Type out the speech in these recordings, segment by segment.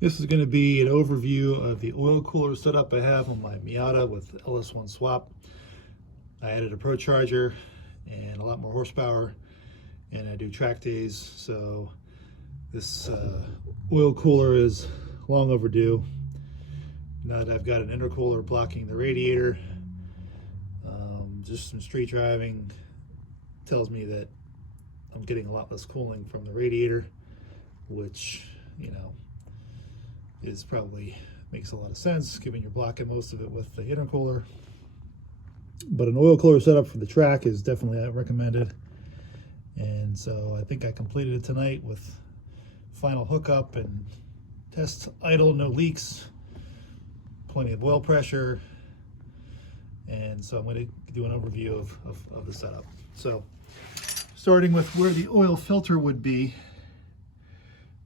This is going to be an overview of the oil cooler setup I have on my Miata with LS1 swap. I added a Procharger and a lot more horsepower, and I do track days, so this oil cooler is long overdue. Now that I've got an intercooler blocking the radiator, just some street driving tells me that I'm getting a lot less cooling from the radiator, which, you know, is probably makes a lot of sense given you're blocking most of it with the intercooler. But an oil cooler setup for the track is definitely recommended, and so I think I completed it tonight with final hookup and test idle, no leaks, plenty of oil pressure, and so I'm going to do an overview of the setup. So starting with where the oil filter would be,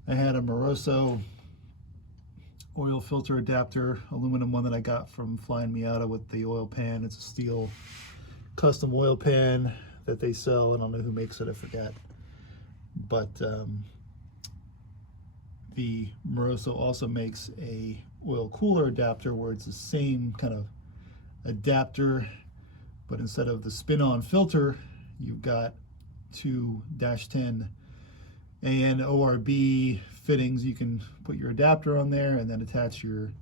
I had a Moroso oil filter adapter, aluminum one that I got from Flying Miata with the oil pan. It's a steel custom oil pan that they sell. I don't know who makes it, I forget. But the Moroso also makes a oil cooler adapter where it's the same kind of adapter, but instead of the spin-on filter, you've got two -10 AN ORB fittings. You can put your adapter on there and then attach your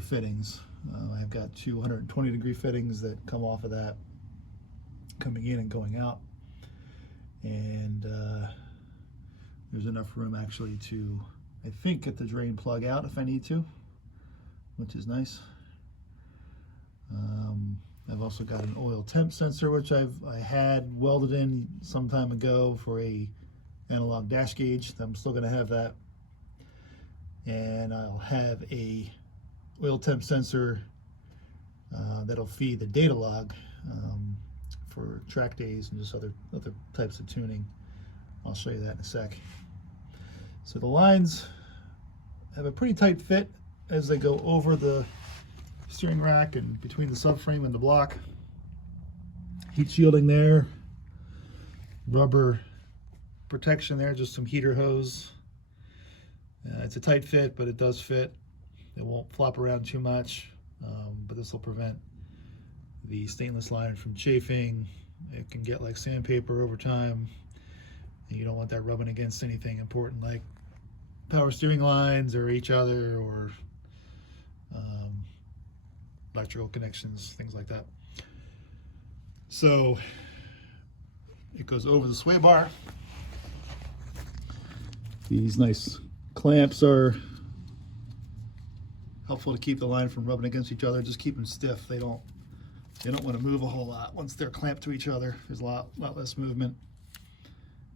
fittings. I've got 220-degree fittings that come off of that, coming in and going out, and there's enough room actually to, I think, get the drain plug out if I need to, which is nice. I've also got an oil temp sensor, which I had welded in some time ago for a analog dash gauge. I'm still going to have that, and I'll have a oil temp sensor that'll feed the data log for track days and just other types of tuning. I'll show you that in a sec. So the lines have a pretty tight fit as they go over the steering rack and between the subframe and the block. Heat shielding there, rubber protection there, just some heater hose. It's a tight fit, but it does fit. It won't flop around too much, but this will prevent the stainless line from chafing. It can get like sandpaper over time, and you don't want that rubbing against anything important like power steering lines or each other, or electrical connections, things like that. So it goes over the sway bar. These nice clamps are helpful to keep the line from rubbing against each other. Just keep them stiff. They don't want to move a whole lot. Once they're clamped to each other, there's a lot less movement,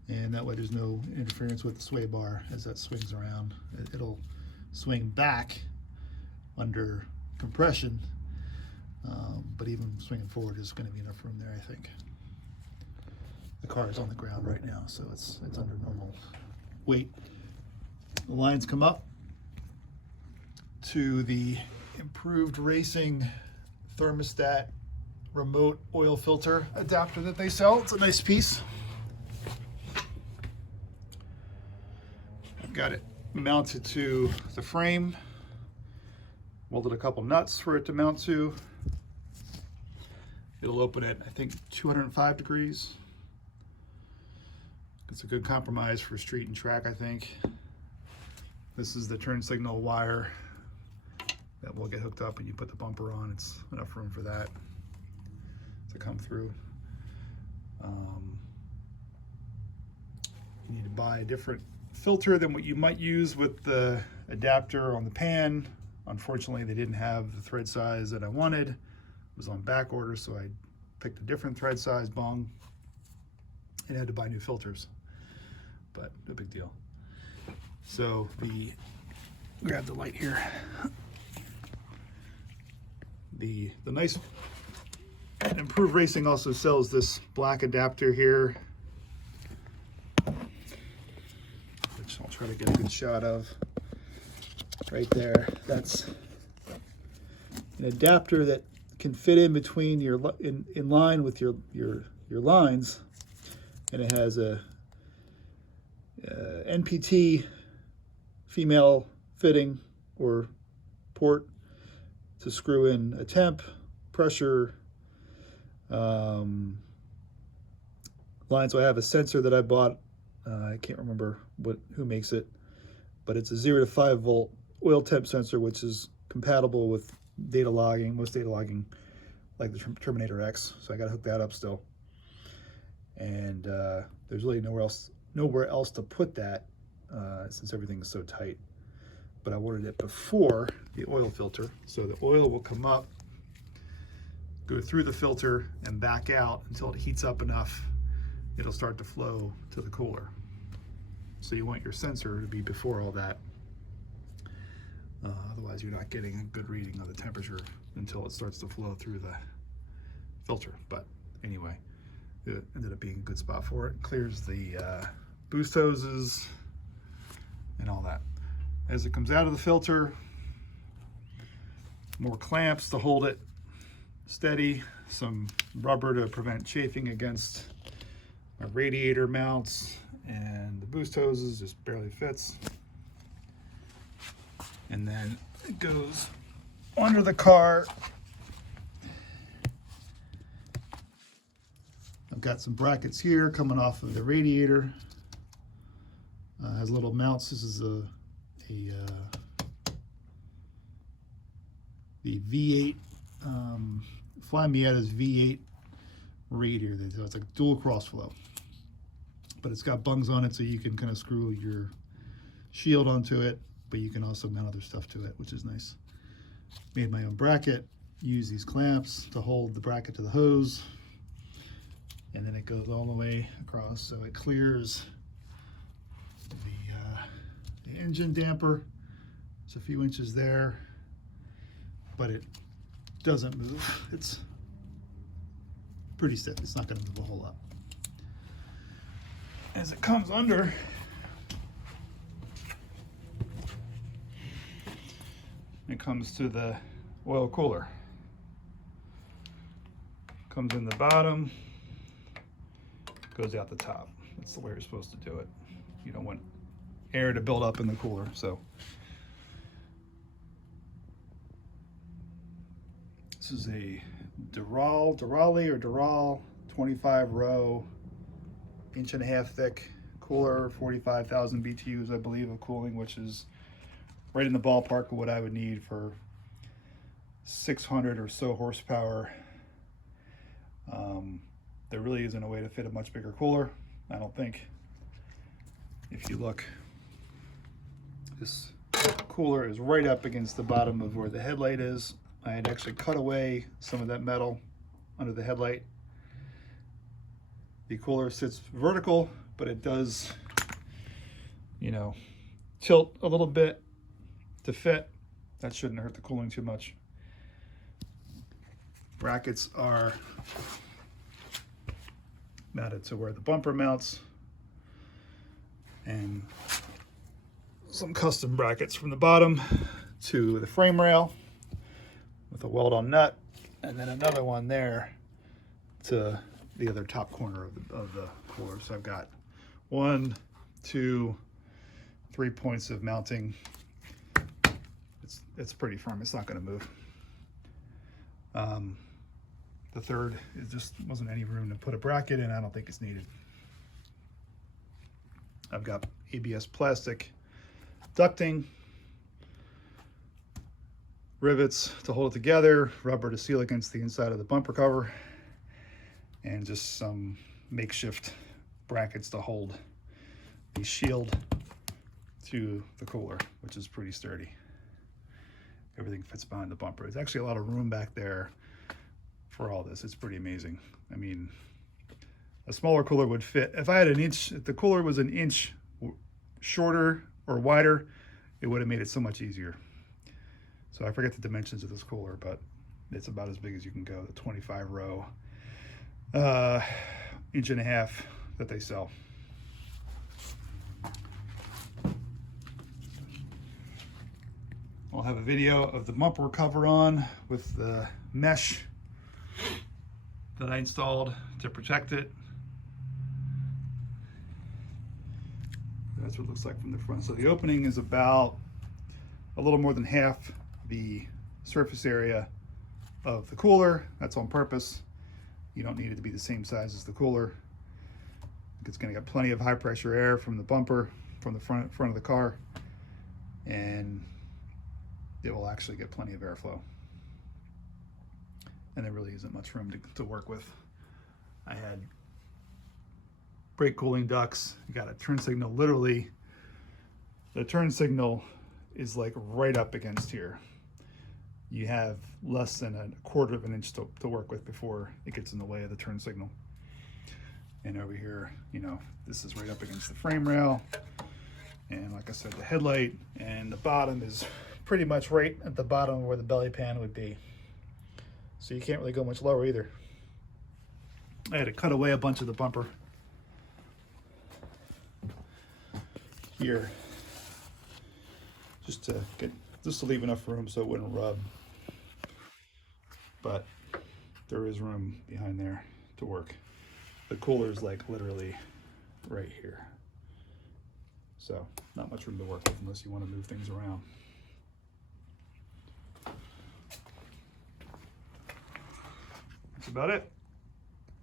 and that way there's no interference with the sway bar as that swings around. It'll swing back under compression, but even swinging forward is going to be enough room there, I think. The car is on the ground right now, so it's under normal weight. The lines come up to the improved racing thermostat remote oil filter adapter that they sell. It's a nice piece. I've got it mounted to the frame, welded a couple nuts for it to mount to. It'll open at, I think, 205 degrees. It's a good compromise for street and track, I think. This is the turn signal wire that will get hooked up and you put the bumper on. It's enough room for that to come through. You need to buy a different filter than what you might use with the adapter on the pan. Unfortunately, they didn't have the thread size that I wanted. It was on back order, so I picked a different thread size bung and had to buy new filters, but no big deal. So grab the light here. The nice Improved Racing also sells this black adapter here, which I'll try to get a good shot of right there. That's an adapter that can fit in between your in line with your lines, and it has a NPT female fitting or port to screw in a temp, pressure, line. So I have a sensor that I bought. I can't remember who makes it, but it's a 0 to 5 volt oil temp sensor, which is compatible with data logging, most data logging, like the Terminator X. So I got to hook that up still. And there's really nowhere else to put that since everything is so tight. But I wanted it before the oil filter, so the oil will come up, go through the filter, and back out until it heats up enough. It'll start to flow to the cooler. So you want your sensor to be before all that. Otherwise, you're not getting a good reading of the temperature until it starts to flow through the filter. But anyway, it ended up being a good spot for it. Clears the boost hoses and all that. As it comes out of the filter, more clamps to hold it steady, some rubber to prevent chafing against my radiator mounts, and the boost hoses just barely fits. And then it goes under the car. I've got some brackets here coming off of the radiator. Has little mounts. This is the V8 Fly Miata's V8 radiator. So it's like dual cross flow, but it's got bungs on it, so you can kind of screw your shield onto it, but you can also mount other stuff to it, which is nice. Made my own bracket. Use these clamps to hold the bracket to the hose, and then it goes all the way across, so it clears the engine damper. It's a few inches there, but it doesn't move. It's pretty stiff. It's not going to move a whole lot. As it comes under, it comes to the oil cooler. Comes in the bottom, goes out the top. That's the way you're supposed to do it. You don't want air to build up in the cooler. So this is a Dural 25 row, 1.5 inch thick cooler, 45,000 BTUs, I believe, of cooling, which is right in the ballpark of what I would need for 600 or so horsepower. There really isn't a way to fit a much bigger cooler, I don't think. If you look, this cooler is right up against the bottom of where the headlight is. I had actually cut away some of that metal under the headlight. The cooler sits vertical, but it does, tilt a little bit to fit. That shouldn't hurt the cooling too much. Brackets are mounted to where the bumper mounts, and some custom brackets from the bottom to the frame rail with a weld-on nut, and then another one there to the other top corner of the cooler. So I've got 1, 2, 3 points of mounting. It's pretty firm. It's not going to move. The third, it just wasn't any room to put a bracket in. I don't think it's needed. I've got ABS plastic ducting, rivets to hold it together, rubber to seal against the inside of the bumper cover, and just some makeshift brackets to hold the shield to the cooler, which is pretty sturdy. Everything fits behind the bumper. There's actually a lot of room back there for all this. It's pretty amazing. I mean, a smaller cooler would fit. If I had if the cooler was 1 inch shorter or wider, it would have made it so much easier. So I forget the dimensions of this cooler, but it's about as big as you can go. The 25 row, 1.5 inches that they sell. I'll have a video of the bumper cover on with the mesh that I installed to protect it. That's what it looks like from the front. So the opening is about a little more than half the surface area of the cooler. That's on purpose. You don't need it to be the same size as the cooler. It's going to get plenty of high pressure air from the bumper, from the front of the car, and it will actually get plenty of airflow. And there really isn't much room to work with. I had brake cooling ducts. You got a turn signal, literally the turn signal is like right up against here. You have less than a quarter of an inch to work with before it gets in the way of the turn signal. And over here, you know, this is right up against the frame rail. And like I said, the headlight and the bottom is pretty much right at the bottom where the belly pan would be. So you can't really go much lower either. I had to cut away a bunch of the bumper here just to leave enough room so it wouldn't rub. But there is room behind there to work. The cooler is like literally right here. So not much room to work with unless you want to move things around. That's about it.